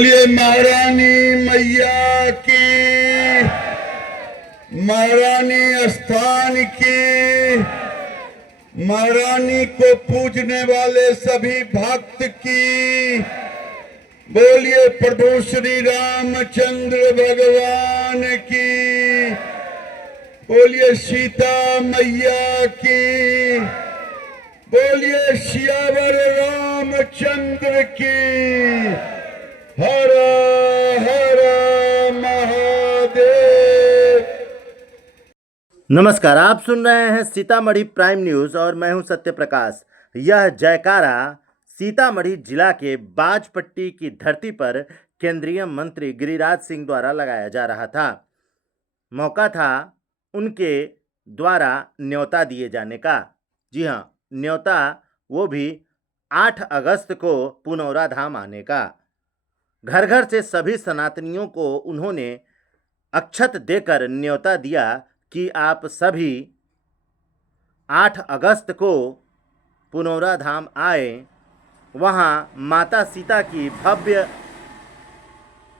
बोलिए महारानी मैया की, महारानी स्थान की, महारानी को पूजने वाले सभी भक्त की। बोलिए प्रभु श्री रामचंद्र भगवान की, बोलिए सीता मैया की, बोलिए सियावर रामचंद्र की। हर हर महादेव। नमस्कार, आप सुन रहे हैं सीतामढ़ी प्राइम न्यूज और मैं हूं सत्य प्रकाश। यह जयकारा सीतामढ़ी जिला के बाजपट्टी की धरती पर केंद्रीय मंत्री गिरिराज सिंह द्वारा लगाया जा रहा था। मौका था उनके द्वारा न्योता दिए जाने का। जी हां, न्योता वो भी 8 अगस्त को पुनौरा धाम आने का। घर घर से सभी सनातनियों को उन्होंने अक्षत देकर न्योता दिया कि आप सभी 8 अगस्त को पुनौरा धाम आए। वहाँ माता सीता की भव्य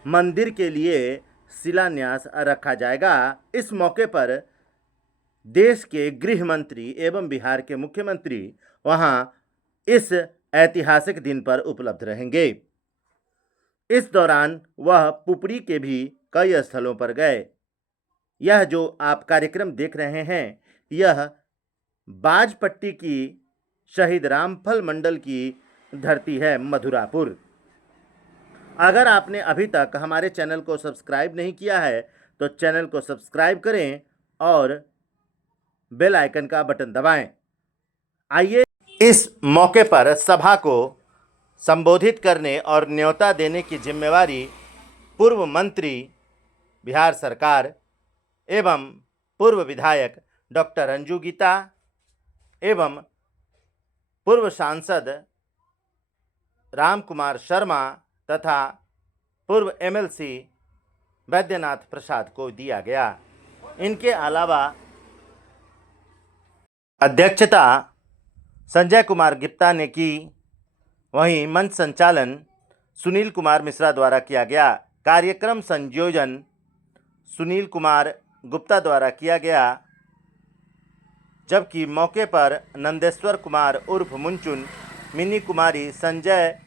मंदिर के लिए शिलान्यास रखा जाएगा। इस मौके पर देश के गृह मंत्री एवं बिहार के मुख्यमंत्री वहाँ इस ऐतिहासिक दिन पर उपलब्ध रहेंगे। इस दौरान वह पुपरी के भी कई स्थलों पर गए। यह जो आप कार्यक्रम देख रहे हैं, यह बाजपट्टी की शहीद रामफल मंडल की धरती है, मधुरापुर। अगर आपने अभी तक हमारे चैनल को सब्सक्राइब नहीं किया है तो चैनल को सब्सक्राइब करें और बेल आइकन का बटन दबाएं। आइए, इस मौके पर सभा को संबोधित करने और न्योता देने की जिम्मेवारी पूर्व मंत्री बिहार सरकार एवं पूर्व विधायक डॉक्टर अंजू गीता एवं पूर्व सांसद राम कुमार शर्मा तथा पूर्व एमएलसी वैद्यनाथ प्रसाद को दिया गया। इनके अलावा अध्यक्षता संजय कुमार गुप्ता ने की। वहीं मंच संचालन सुनील कुमार मिश्रा द्वारा किया गया। कार्यक्रम संयोजन सुनील कुमार गुप्ता द्वारा किया गया, जबकि मौके पर नंदेश्वर कुमार उर्फ मुंचुन, मिनी कुमारी, संजय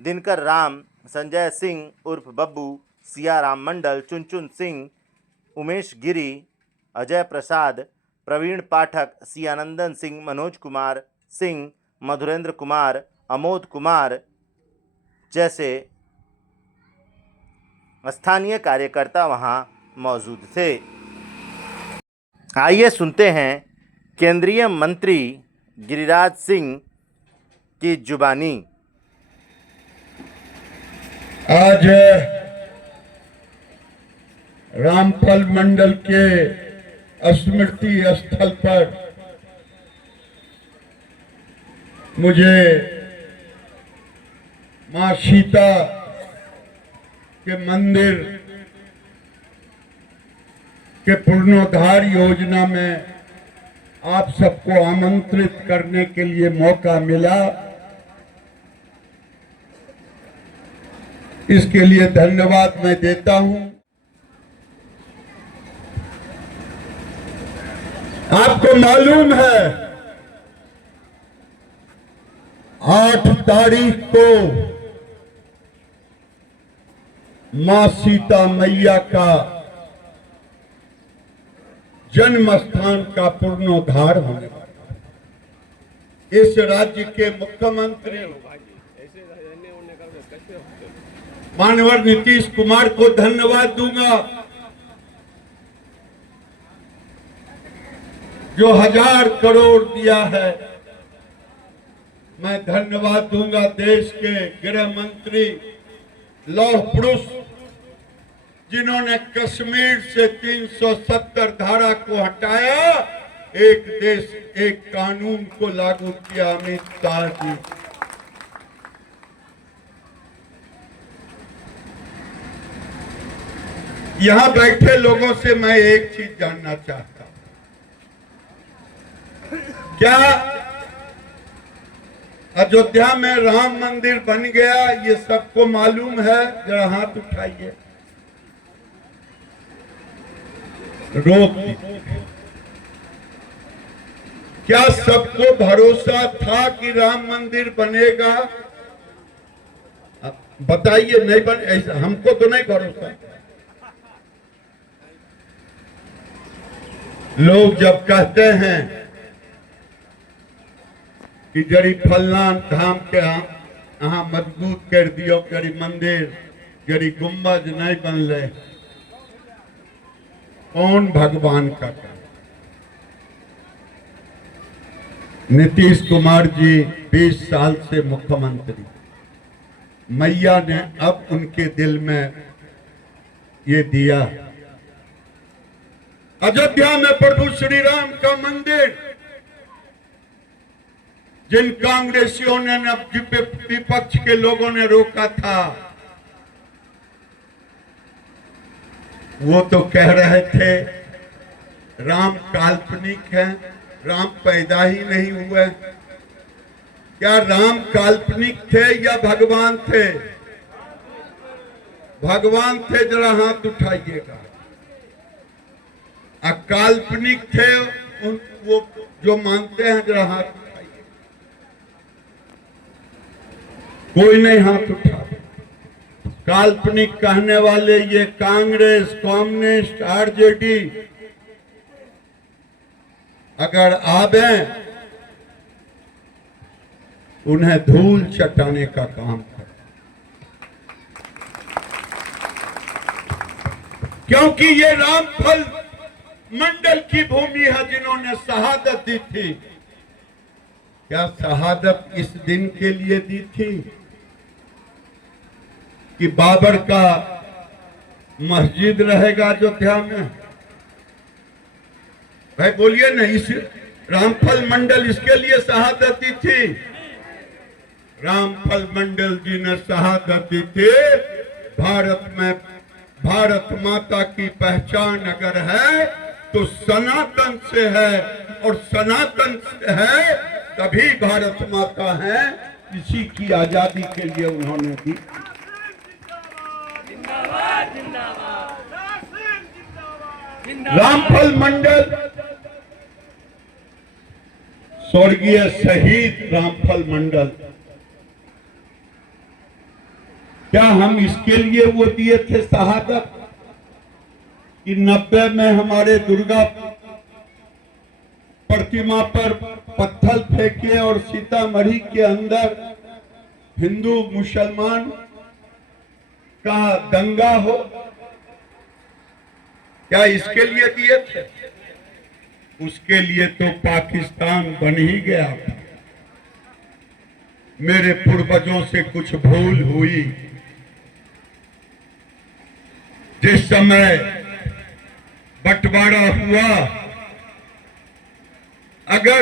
दिनकर राम, संजय सिंह उर्फ बब्बू, सियाराम मंडल, चुनचुन सिंह, उमेश गिरी, अजय प्रसाद, प्रवीण पाठक, सियानंदन सिंह, मनोज कुमार सिंह, मधुरेंद्र कुमार, अमोद कुमार जैसे स्थानीय कार्यकर्ता वहां मौजूद थे। आइए सुनते हैं केंद्रीय मंत्री गिरिराज सिंह की जुबानी। आज रामफल मंडल के स्मृति स्थल पर मुझे मां सीता के मंदिर के पुनरुद्धार योजना में आप सबको आमंत्रित करने के लिए मौका मिला। इसके लिए धन्यवाद मैं देता हूं। आपको मालूम है 8 तारीख को मां सीता मैया का जन्म स्थान का पुनरुद्धार होने वाला। इस राज्य के मुख्यमंत्री माननीय नीतीश कुमार को धन्यवाद दूंगा, जो 1000 करोड़ दिया है। मैं धन्यवाद दूंगा देश के गृह मंत्री, लौह पुरुष, जिन्होंने कश्मीर से 370 धारा को हटाया, एक देश एक कानून को लागू किया, अमित शाह जी। यहां बैठे लोगों से मैं एक चीज जानना चाहता हूं, क्या अयोध्या में राम मंदिर बन गया, ये सबको मालूम है? जरा हाथ उठाइए। रोक दी। क्या सबको भरोसा था कि राम मंदिर बनेगा? बताइए, नहीं बने? ऐसा हमको तो नहीं भरोसा। लोग जब कहते हैं कि जरी फलना धाम के यहाँ मजबूत कर दियो, जरी मंदिर, जरी गुम्बज नहीं बनले, कौन भगवान का काम? नीतीश कुमार जी 20 साल से मुख्यमंत्री, मैया ने अब उनके दिल में ये दिया। अयोध्या में प्रभु श्री राम का मंदिर, जिन कांग्रेसियों ने विपक्ष के लोगों ने रोका था, वो तो कह रहे थे राम काल्पनिक है, राम पैदा ही नहीं हुए। क्या राम काल्पनिक थे या भगवान थे? भगवान थे, जरा हाथ उठाइएगा। काल्पनिक थे वो जो मानते हैं, जरा हाथ उठाइए। कोई नहीं हाथ उठा। काल्पनिक कहने वाले ये कांग्रेस, कम्युनिस्ट, आरजेडी अगर आवे, उन्हें धूल चटाने का काम कर, क्योंकि ये रामफल मंडल की भूमि है, जिन्होंने शहादत दी थी। क्या शहादत इस दिन के लिए दी थी कि बाबर का मस्जिद रहेगा अयोध्या में? भाई बोलिए ना, इस रामफल मंडल इसके लिए शहादत दी थी? रामफल मंडल जी ने शहादत दी थी, भारत में भारत माता की पहचान अगर है तो सनातन से है, और सनातन से है तभी भारत माता है। इसी की आजादी के लिए उन्होंने दी। रामफल मंडल स्वर्गीय शहीद रामफल मंडल, क्या हम इसके लिए वो दिए थे शहादत कि 90 में हमारे दुर्गा प्रतिमा पर पत्थर फेंके और सीतामढ़ी के अंदर हिंदू मुसलमान का दंगा हो? क्या इसके लिए दिए थे? उसके लिए तो पाकिस्तान बन ही गया था। मेरे पूर्वजों से कुछ भूल हुई। जिस समय बंटवारा हुआ, अगर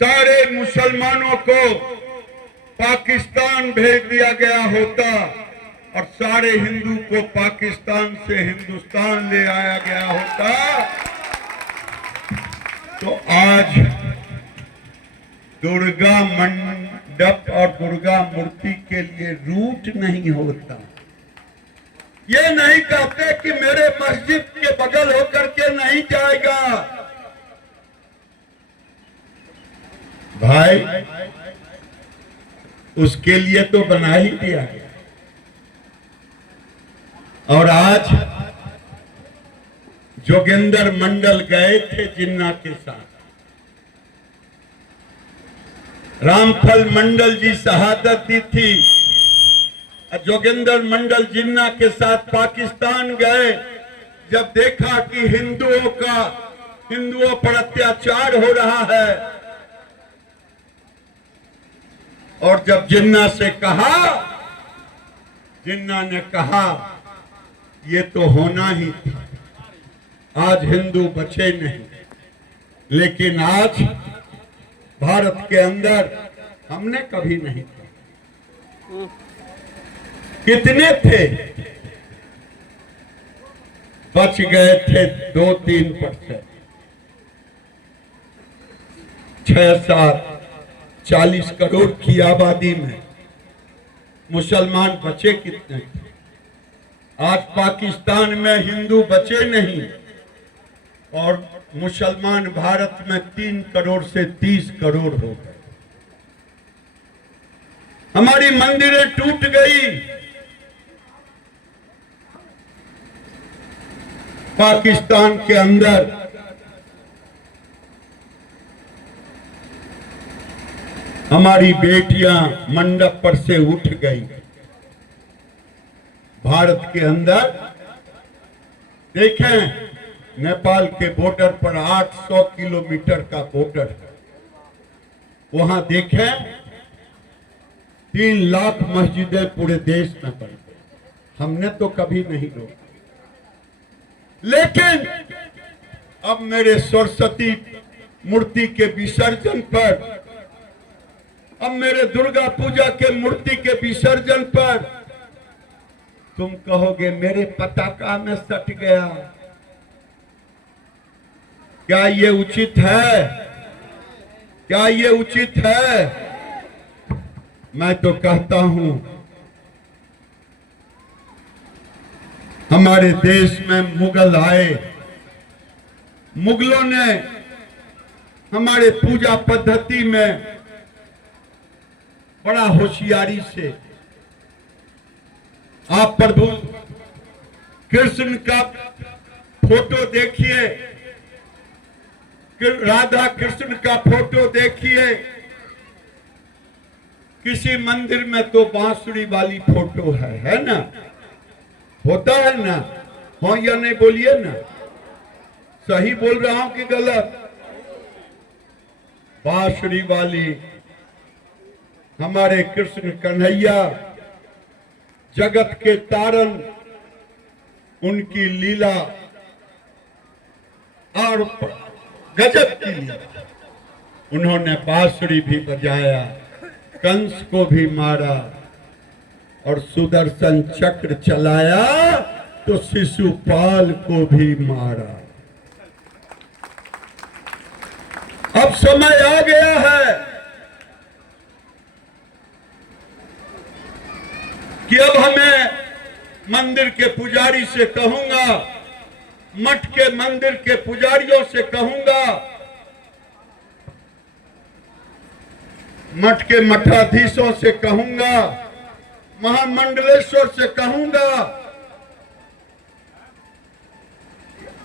सारे मुसलमानों को पाकिस्तान भेज दिया गया होता और सारे हिंदू को पाकिस्तान से हिंदुस्तान ले आया गया होता, तो आज दुर्गा मंडप और दुर्गा मूर्ति के लिए रूट नहीं होता। ये नहीं कहते कि मेरे मस्जिद के बगल होकर के नहीं जाएगा। भाई, उसके लिए तो बना ही दिया गया। और आज जोगिंदर मंडल गए थे जिन्ना के साथ। रामफल मंडल जी शहादत दी थी। जोगिंदर मंडल जिन्ना के साथ पाकिस्तान गए, जब देखा कि हिंदुओं पर अत्याचार हो रहा है, और जब जिन्ना ने कहा ये तो होना ही था, आज हिंदू बचे नहीं। लेकिन आज भारत के अंदर हमने कभी नहीं किया। कितने थे? बच गए थे 2-3%, 6-7, 40 करोड़ की आबादी में मुसलमान बचे कितने थे? आज पाकिस्तान में हिंदू बचे नहीं और मुसलमान भारत में 3 करोड़ से 30 करोड़ हो गए। हमारी मंदिरें टूट गई। पाकिस्तान के अंदर हमारी बेटियां मंडप पर से उठ गई। भारत के अंदर देखें, नेपाल के बॉर्डर पर 800 किलोमीटर का बॉर्डर है। वहां देखें 3 लाख मस्जिदें पूरे देश में बन गई। हमने तो कभी नहीं रोका। लेकिन अब मेरे सरस्वती मूर्ति के विसर्जन पर, अब मेरे दुर्गा पूजा के मूर्ति के विसर्जन पर तुम कहोगे मेरे पताका में सट गया। क्या ये उचित है? क्या ये उचित है? मैं तो कहता हूं हमारे देश में मुगल आए, मुगलों ने हमारे पूजा पद्धति में बड़ा होशियारी से, आप प्रभु कृष्ण का फोटो देखिए, राधा कृष्ण का फोटो देखिए, किसी मंदिर में तो बांसुरी वाली फोटो है ना? होता है ना? हो या नहीं बोलिए ना, सही बोल रहा हूं कि गलत? बांसुरी वाली हमारे कृष्ण कन्हैया जगत के तारण, उनकी लीला और गजब की लीला। उन्होंने बांसुरी भी बजाया, कंस को भी मारा और सुदर्शन चक्र चलाया तो शिशुपाल को भी मारा। अब समय आ गया है कि अब हमें मंदिर के पुजारी से कहूंगा, मठ के मंदिर के पुजारियों से कहूंगा, मठ के मठाधीशों से कहूंगा, महामंडलेश्वर से कहूंगा,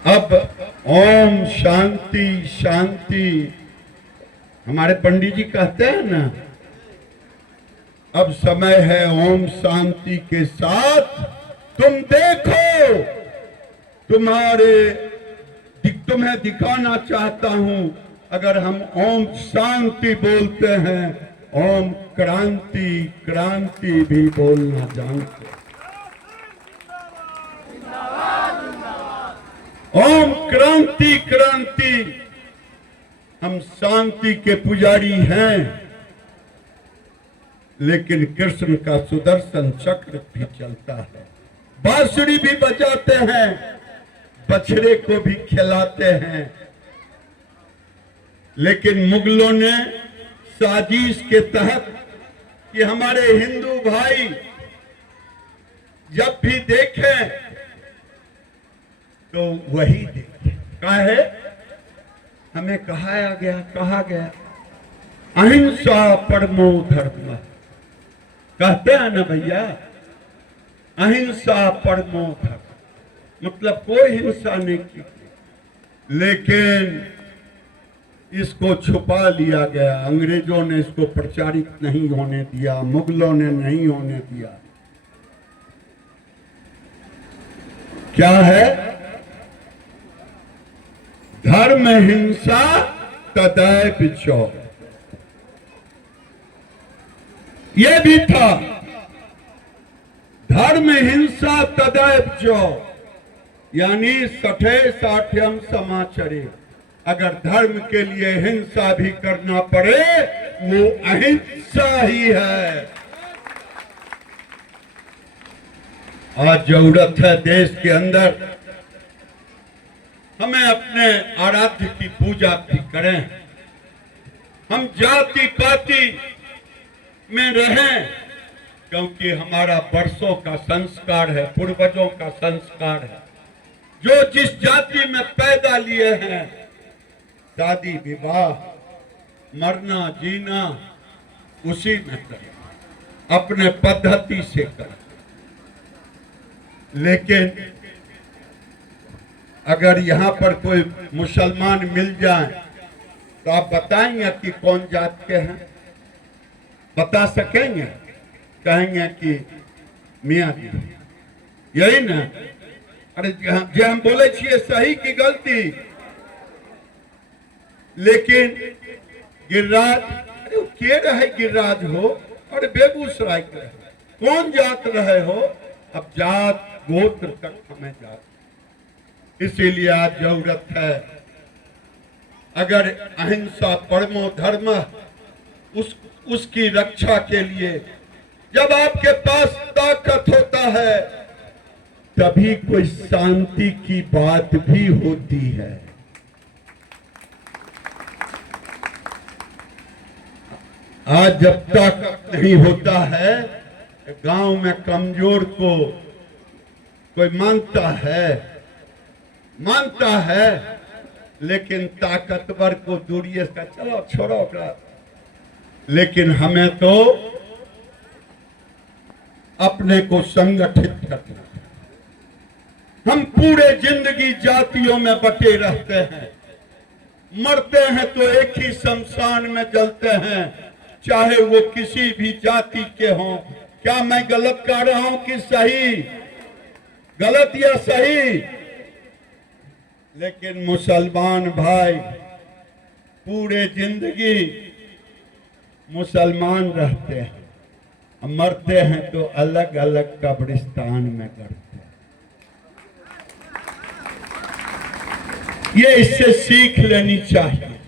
अब ओम शांति शांति, हमारे पंडित जी कहते हैं ना, अब समय है ओम शांति के साथ तुम देखो, तुम्हें दिखाना चाहता हूं। अगर हम ओम शांति बोलते हैं, ओम क्रांति क्रांति भी बोलना जानते हैं। ओम क्रांति क्रांति, हम शांति के पुजारी हैं, लेकिन कृष्ण का सुदर्शन चक्र भी चलता है, बांसुरी भी बजाते हैं, बछड़े को भी खिलाते हैं। लेकिन मुगलों ने साजिश के तहत कि हमारे हिंदू भाई जब भी देखें तो वही देखें। क्या है? हमें कहा गया अहिंसा परमो धर्म, कहते हैं ना भैया, अहिंसा परमो धर्म, मतलब कोई हिंसा नहीं की। लेकिन इसको छुपा लिया गया, अंग्रेजों ने इसको प्रचारित नहीं होने दिया, मुगलों ने नहीं होने दिया। क्या है? धर्म हिंसा तदैव चौ, ये भी था, धर्म हिंसा तदैव चौ, यानी 60 समाचरे, अगर धर्म के लिए हिंसा भी करना पड़े वो अहिंसा ही है। आज जरूरत है देश के अंदर हमें अपने आराध्य की पूजा भी करें, हम जाति पाति में रहें, क्योंकि हमारा वर्षों का संस्कार है, पूर्वजों का संस्कार है। जो जिस जाति में पैदा लिए हैं, शादी विवाह, मरना जीना उसी में करें, अपने पद्धति से करें। लेकिन अगर यहाँ पर कोई मुसलमान मिल जाए तो आप बताएंगे कि कौन जात के हैं? बता सकेंगे? कहेंगे कि मियाँ जी, यही ना? अरे जे हम बोले छिए सही की गलती? लेकिन गिरिराज, अरे के रहे गिरिराज हो और बेगूसराय के रहे, कौन जात रहे हो? अब जात गोत्र तक हमें जात, इसीलिए आज जरूरत है, अगर अहिंसा परमो धर्म, उसकी रक्षा के लिए जब आपके पास ताकत होता है तभी कोई शांति की बात भी होती है। आज जब ताकत नहीं होता है, गांव में कमजोर को कोई मानता है, लेकिन ताकतवर को दूरिये का चलो छोड़ो ओकरा। लेकिन हमें तो अपने को संगठित करना है। हम पूरे जिंदगी जातियों में बटे रहते हैं, मरते हैं तो एक ही शमशान में जलते हैं, चाहे वो किसी भी जाति के हों। क्या मैं गलत कह रहा हूं कि सही? गलत या सही? लेकिन मुसलमान भाई पूरे जिंदगी मुसलमान रहते हैं, मरते हैं तो अलग अलग कब्रिस्तान में करते हैं। ये इससे सीख लेनी चाहिए।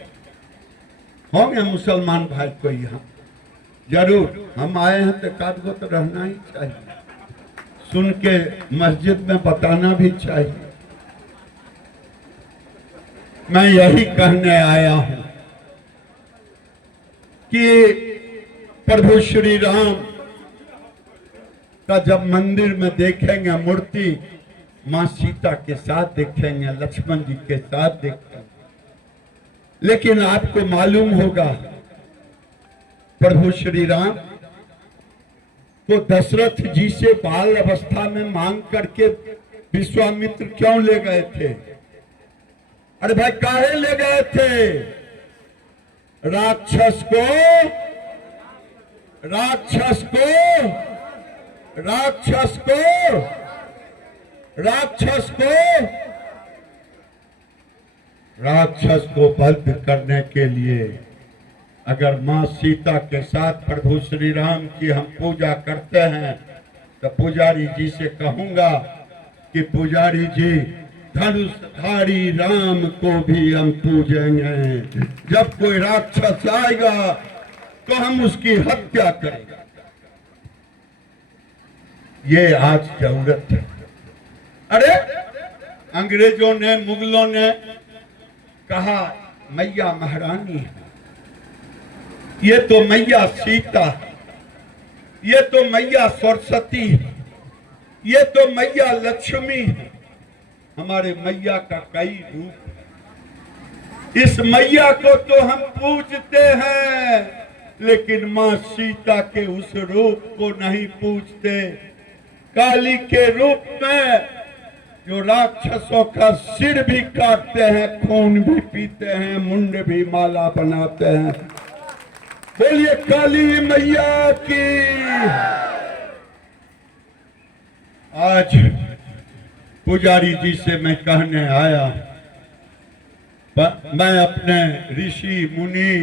होंगे मुसलमान भाई को यहाँ जरूर, हम आए हैं तो कादगो तो रहना ही चाहिए, सुन के मस्जिद में बताना भी चाहिए। मैं यही कहने आया हूं कि प्रभु श्री राम का जब मंदिर में देखेंगे मूर्ति, मां सीता के साथ देखेंगे, लक्ष्मण जी के साथ देखेंगे। लेकिन आपको मालूम होगा प्रभु श्री राम को दशरथ जी से बाल अवस्था में मांग करके विश्वामित्र क्यों ले गए थे? अरे भाई काहे ले गए थे? राक्षस को बंद करने के लिए। अगर मां सीता के साथ प्रभु श्री राम की हम पूजा करते हैं तो पुजारी जी से कहूंगा कि पुजारी जी, धनुषधारी राम को भी हम पूजेंगे। जब कोई राक्षस आएगा तो हम उसकी हत्या करेंगे। ये आज जरूरत है। अरे अंग्रेजों ने, मुगलों ने कहा मैया महारानी है, ये तो मैया सीता है, ये तो मैया सरस्वती है, ये तो मैया लक्ष्मी है। हमारे मैया का कई रूप, इस मैया को तो हम पूजते हैं, लेकिन मां सीता के उस रूप को नहीं पूजते। काली के रूप में जो राक्षसों का सिर भी काटते हैं, खून भी पीते हैं, मुंड भी माला बनाते हैं। बोलिए काली मैया की। आज पुजारी जी से मैं कहने आया, मैं अपने ऋषि मुनि